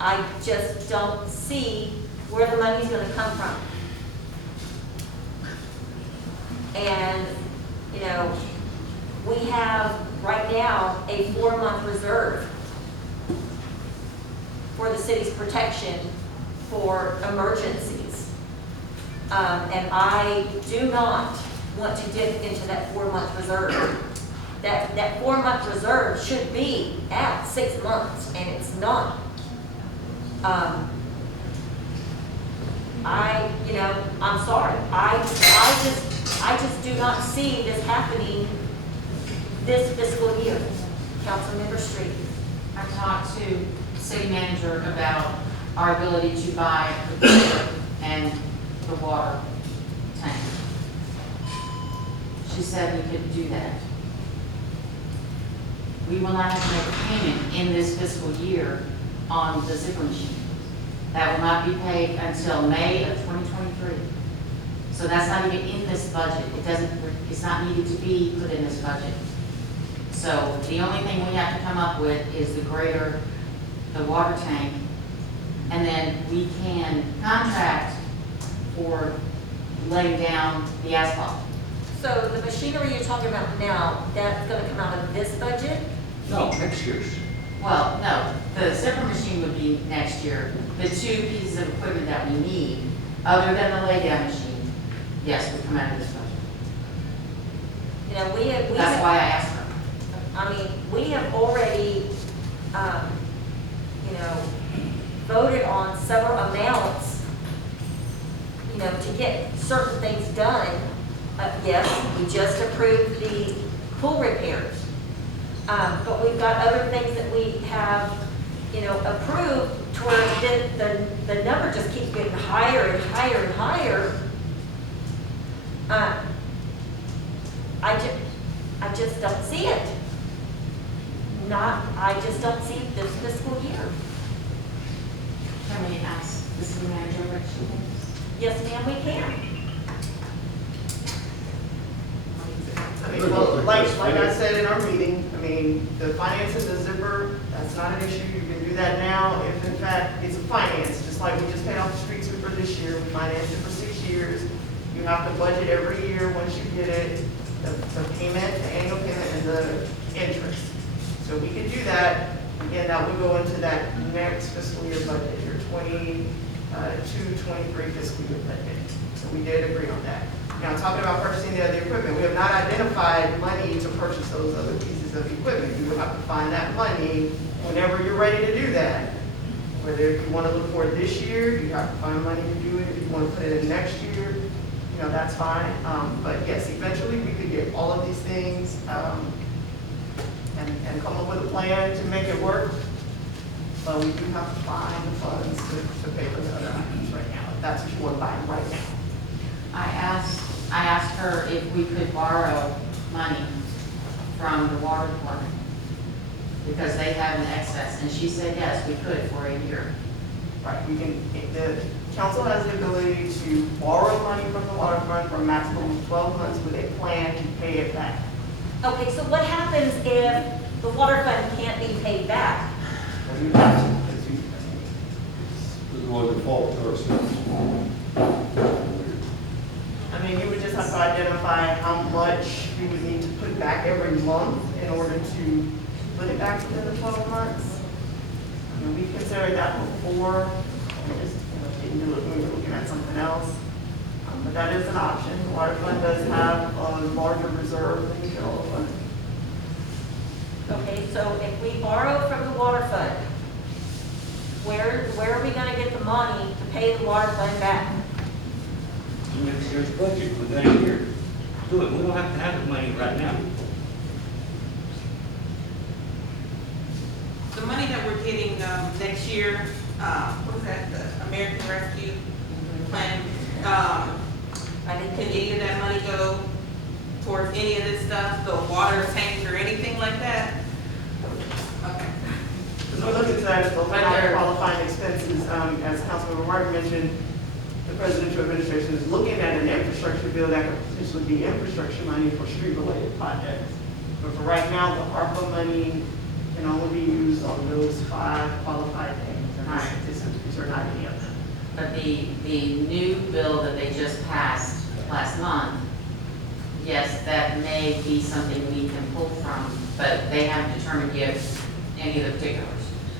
I just don't see where the money's gonna come from. And, you know, we have right now a 4-month reserve for the city's protection for emergencies. And I do not want to dip into that 4-month reserve. That 4-month reserve should be at 6 months, and it's not. You know, I'm sorry. I just do not see this happening this fiscal year. Councilmember Street. I talked to city manager about our ability to buy the boiler and the water tank. She said we could do that. We will not have to make a payment in this fiscal year on the zipper machine. That will not be paid until May of 2023. So that's not even in this budget. It's not needed to be put in this budget. So the only thing we have to come up with is the water tank, and then we can contract for laying down the asphalt. So the machinery you're talking about now, that's gonna come out of this budget? No, next year's. Well, no, the zipper machine would be next year. The 2 pieces of equipment that we need, other than the lay-down machine, yes, would come out of this budget. You know, we That's have, why I asked her. I mean, we have already, you know, voted on several amounts, you know, to get certain things done. Yes, we just approved the pool repairs. But we've got other things that we have, you know, approved towards the number just keeps getting higher and higher and higher. I just don't see it. I just don't see it this fiscal year. Can we ask the city manager what she thinks? Yes, ma'am, we can. I mean, well, like I said in our meeting, I mean, the finance of the zipper, that's not an issue. You can do that now if in fact it's a finance, just like we just paid off the street sweeper this year. We financed it for 6 years. You have to budget every year once you get it, the payment, the annual payment, and the interest. So we could do that. Again, that would go into that next fiscal year budget, your 22-23 fiscal year budget. So we did agree on that. Now, talking about purchasing the other equipment, we have not identified money to purchase those other pieces of equipment. You would have to find that money whenever you're ready to do that. Whether if you want to look for it this year, you have to find money to do it. If you want to put it in next year, you know, that's fine. But yes, eventually we could get all of these things and come up with a plan to make it work. But we do have to find the funds to pay for the other items right now. If that's what you want to buy right now. I asked her if we could borrow money from the water department because they have an excess, and she said yes, we could for a year. Right, we can, the council has the ability to borrow money from the water fund for a maximum of 12 months with a plan to pay it back. Okay, so what happens if the water fund can't be paid back? Well, you have to, because we go default to ourselves. I mean, you would just have to identify how much you would need to put back every month in order to put it back within the 12 months. I mean, we considered that before, and just, didn't do it when we were looking at something else. But that is an option. The water fund does have a larger reserve than the general fund. Okay, so if we borrow from the water fund, where are we gonna get the money to pay the water fund back? Next year's budget within a year. Do it. We don't have to have the money right now. The money that we're getting next year, what is that, the American Rescue Plan? Can any of that money go towards any of this stuff, the water tanks or anything like that? Okay. So we look into that as those non-qualifying expenses. As Councilmember Martin mentioned, the presidential administration is looking at an infrastructure bill that could potentially be infrastructure money for street-related projects. But for right now, the ARPA money can only be used on those 5 qualified things. And the new bill that they just passed last month, yes, that may be something we can pull from, but they haven't determined yet any of the particulars.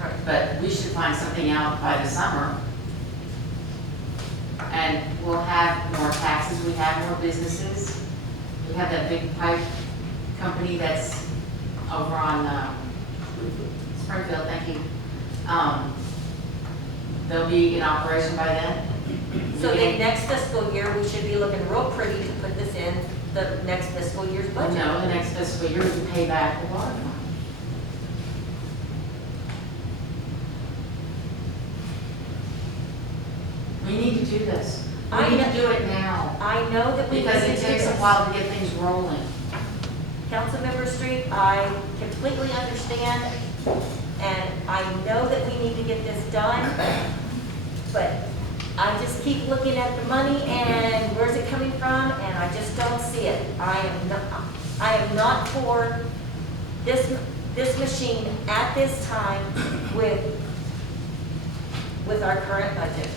Right. But we should find something out by the summer. And we'll have more taxes, we have more businesses. We have that big pipe company that's over on Springfield, thank you. They'll be in operation by then. So the next fiscal year, we should be looking real pretty to put this in the next fiscal year's budget. No, the next fiscal year, we pay back the water fund. We need to do this. I We need know- to do it now, I know that we need to because do it takes a this. while to get things rolling. Councilmember Street, I completely understand, and I know that we need to get this done, but I just keep looking at the money and where's it coming from, and I just don't see it. I am not for this machine at this time with our current budget.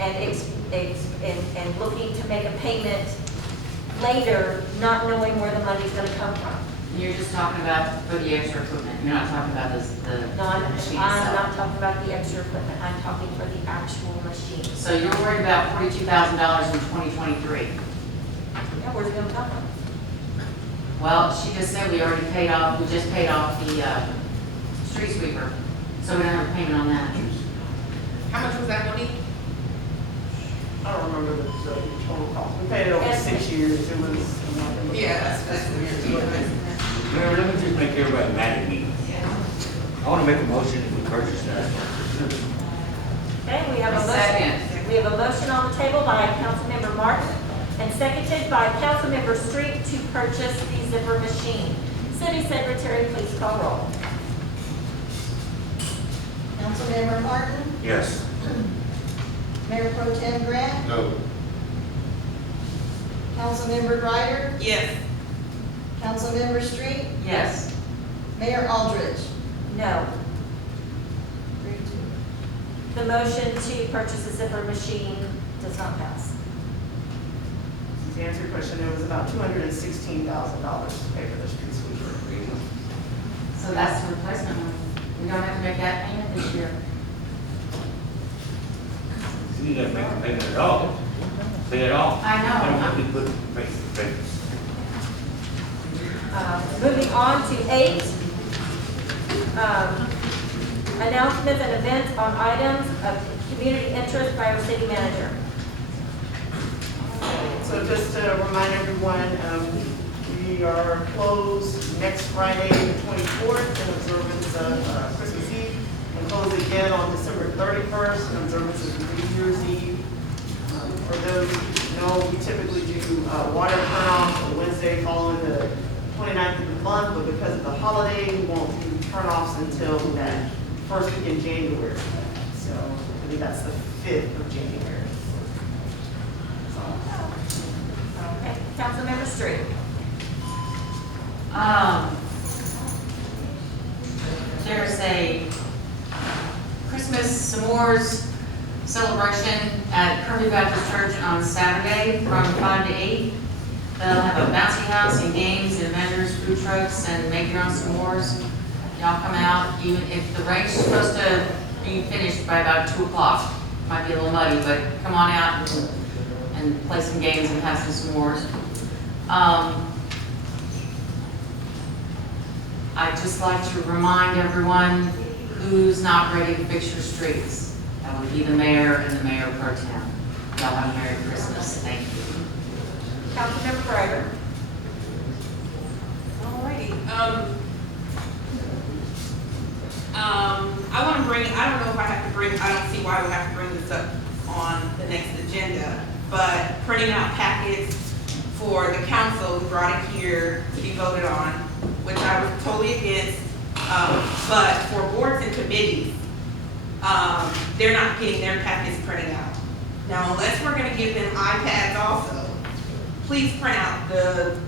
And looking to make a payment later, not knowing where the money's gonna come from. You're just talking about for the extra equipment, you're not talking about the No, I'm machine I'm itself. not talking about the extra equipment, I'm talking for the actual machine. So you're worried about $42,000 in 2023? Yeah, where's it gonna come from? Well, she just said we already paid off, we just paid off the street sweeper, so we don't have a payment on that. How much was that money? I don't remember the total cost. We paid it over 6 years. It was. That's weird. Mayor, let me just make everybody mad at me. I want to make a motion if we purchase that. Okay, we have a motion. Second. We have a motion on the table by Councilmember Martin and seconded by Councilmember Street to purchase the zipper machine. City Secretary, please call roll. Councilmember Martin, Yes. Mayor Pro Tem Grant, No. Councilmember Ryder, Yes. Councilmember Street, Yes. Mayor Aldridge. No. 3-2. The motion to purchase a zipper machine does not pass. To answer your question, it was about $216,000 to pay for the street sweeper. So that's the replacement one. We don't have to make that payment this year. You didn't make a payment at all. Pay it off. I know. And let me put payments. Moving on to 8, announcements and events on items of community interest by our city manager. So just to remind everyone, we are closed next Friday, the 24th, in observance of Christmas Eve, and closed again on December 31st, in observance of New Year's Eve. For those who know, we typically do water turn-off on Wednesday following the 29th of the month, but because of the holiday, we won't do turn-offs until that first week in January. So I believe that's the 5th of January. Okay, Councilmember Street. There's a Christmas s'mores celebration at Kirby Baptist Church on Saturday from 5 to 8. They'll have a bouncy house and games and vendors, food trucks, and make your own s'mores. Y'all come out, even if the rain's supposed to be finished by about 2 o'clock. Might be a little muddy, but come on out and play some games and have some s'mores. I'd just like to remind everyone who's not ready to fix your streets. That would be the mayor and the mayor pro tem. Y'all have a Merry Christmas. Thank you. Councilmember Ryder. Alrighty, I want to bring, I don't know if I have to bring, I don't see why we have to bring this up on the next agenda, but printing out packets for the council, we brought it here to be voted on, which I was totally against, but for boards and committees, they're not getting their packets printed out. Now, unless we're gonna give them iPads also, please print out the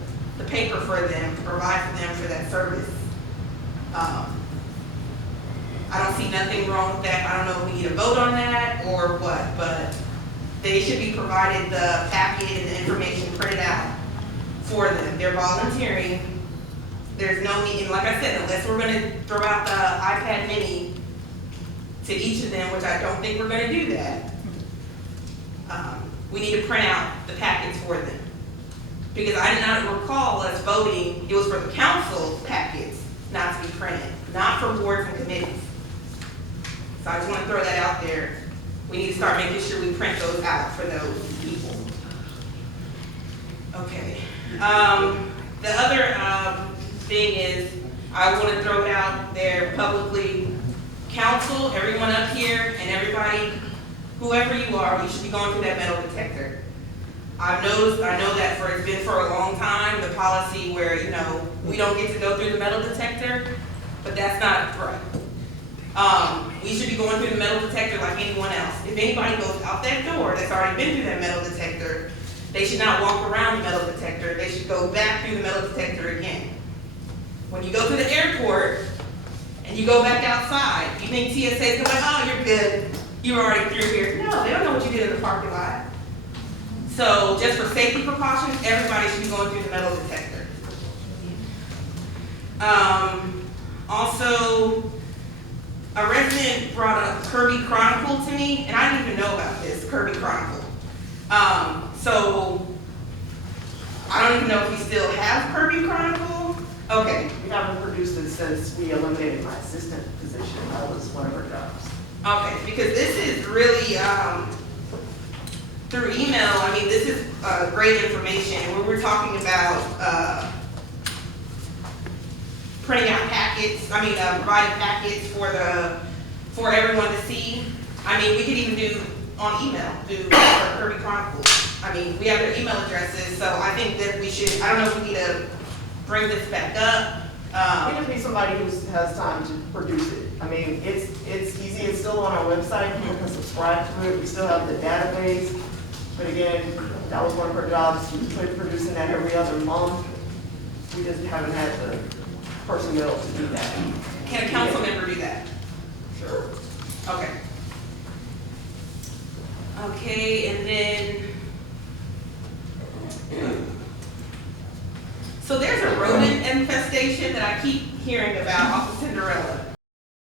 paper for them, to provide for them for that service. I don't see nothing wrong with that. I don't know if we need a vote on that or what, but they should be provided the packet and the information printed out for them. They're volunteering. There's no need, and like I said, unless we're gonna throw out the iPad mini to each of them, which I don't think we're gonna do that, we need to print out the packets for them. Because I did not recall us voting, it was for the council packets not to be printed, not for boards and committees. So I just wanna throw that out there. We need to start making sure we print those out for those people. Okay. The other thing is, I want to throw it out there publicly. Council, everyone up here, and everybody, whoever you are, you should be going through that metal detector. I know that it's been for a long time, the policy where, we don't get to go through the metal detector, but that's not right. We should be going through the metal detector like anyone else. If anybody goes out that door that's already been through that metal detector, they should not walk around the metal detector. They should go back through the metal detector again. When you go to the airport and you go back outside, you think TSA is going, oh, you're good. You were already through here. No, they don't know what you did in the parking lot. So just for safety precautions, everybody should be going through the metal detector. Also, a resident brought up Kirby Chronicle to me, and I didn't even know about this, Kirby Chronicle. So, I don't even know if we still have Kirby Chronicle. Okay, We haven't produced it since we eliminated my assistant position. That was one of her jobs. okay, because this is really, through email, I mean, this is great information. When we're talking about printing out packets, providing packets for everyone to see. I mean, we could even do on email, do Kirby Chronicle. I mean, we have their email addresses, so I think that we should, I don't know if we need to bring this back up. We just need somebody who has time to produce it. I mean, it's easy, it's still on our website, people can subscribe to it, we still have the database. But again, that was one of her jobs, we quit producing that every other month. We just haven't had the personnel to do that. Can a council member do that? Sure. Okay. Okay, and then, so there's a rodent infestation that I keep hearing about off of Cinderella.